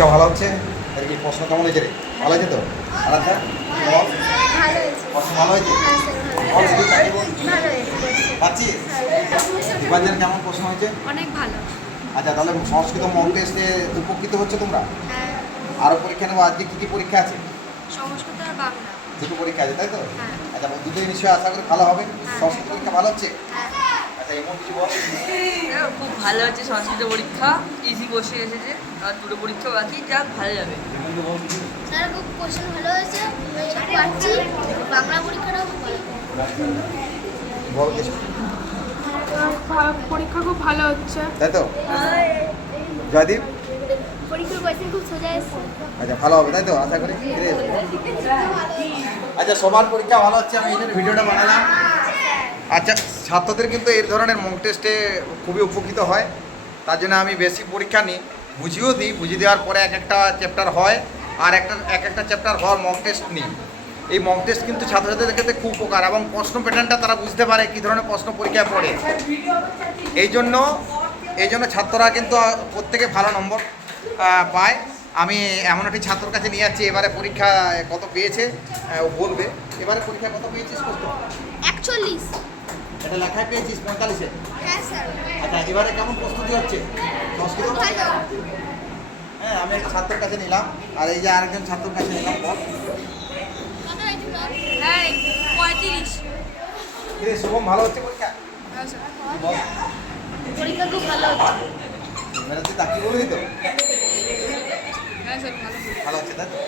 পরীক্ষা ভালো হচ্ছে? আর কি প্রশ্ন কেমন হয়েছে রে? ভালো হয়েছে তো? আর আচ্ছা বল, প্রশ্ন ভালো হয়েছে? বল শুধু তাকে বল। পাচ্ছিস? দীপাঞ্জন কেমন প্রশ্ন হয়েছে? অনেক ভালো। আচ্ছা তাহলে সংস্কৃত মক টেস্টে উপকৃত হচ্ছে তোমরা? হ্যাঁ, আরও পরীক্ষা নেবো, আজকে কী কী পরীক্ষা আছে? সংস্কৃত আর বাংলা। দুটো পরীক্ষা আছে তাই তো? হ্যাঁ। আচ্ছা দুটোই নিশ্চয়ই আশা করি ভালো হবে। হ্যাঁ। সংস্কৃত পরীক্ষা ভালো হচ্ছে? হ্যাঁ, আচ্ছা এমন কিছু বল। খুব ভালো হচ্ছে সংস্কৃত পরীক্ষা, ইজি বসে এসেছে, আর দুটো পরীক্ষা বাকি, যা ভালো যাবে। স্যার খুব কোশ্চেন ভালো হয়েছে, সব পাচ্ছি। বাংলা পরীক্ষাটাও খুব ভালো। বল কিছু, পরীক্ষা খুব ভালো হচ্ছে। তাই তো? জয়দীপ? পরীক্ষার কোশ্চেন খুব সোজা এসছে। আচ্ছা ভালো হবে তাই তো আশা করি? আচ্ছা সবার পরীক্ষা ভালো হচ্ছে, আমি এই জন্য ভিডিওটা বানালাম। আচ্ছা ছাত্রদের কিন্তু এই ধরনের মক টেস্টে খুবই উপকৃত হয়, তার জন্য আমি বেশি পরীক্ষা নিই, বুঝিয়েও দিই, বুঝিয়ে দেওয়ার পরে এক একটা চ্যাপ্টার হয়, আর এক একটা চ্যাপ্টার হওয়ার মক টেস্ট নিই। এই মক টেস্ট কিন্তু ছাত্রছাত্রীদের ক্ষেত্রে খুব উপকার, এবং প্রশ্ন প্যাটার্নটা তারা বুঝতে পারে কী ধরনের প্রশ্ন পরীক্ষায় পড়ে। এই জন্য ছাত্ররা কিন্তু প্রত্যেকে ভালো নম্বর পায়। আমি এমন একটি ছাত্রর কাছে নিয়ে যাচ্ছি, এবারে পরীক্ষা কত পেয়েছে ও বলবে। এবারে পরীক্ষা কত পেয়েছিস? কত? 41। এটা লেখায় পেয়েছিস 45-এ? হ্যাঁ স্যার। আচ্ছা এবারে কেমন প্রস্তুতি হচ্ছে সংস্কৃত? ভালো। হ্যাঁ আমি একটা ছাত্রের কাছে নিলাম, আর এই যে আরেকজন ছাত্রের কাছে নিলাম। বল কত হয়েছে বল? হ্যাঁ, 35। কিরে শুভম, ভালো হচ্ছে পরীক্ষা? হ্যাঁ স্যার। বল পরীক্ষা খুব ভালো হচ্ছে। মেরা তুই তাকিয়ে বলবি তো? হ্যাঁ স্যার, ভালো। ভালো হচ্ছে তাই তো?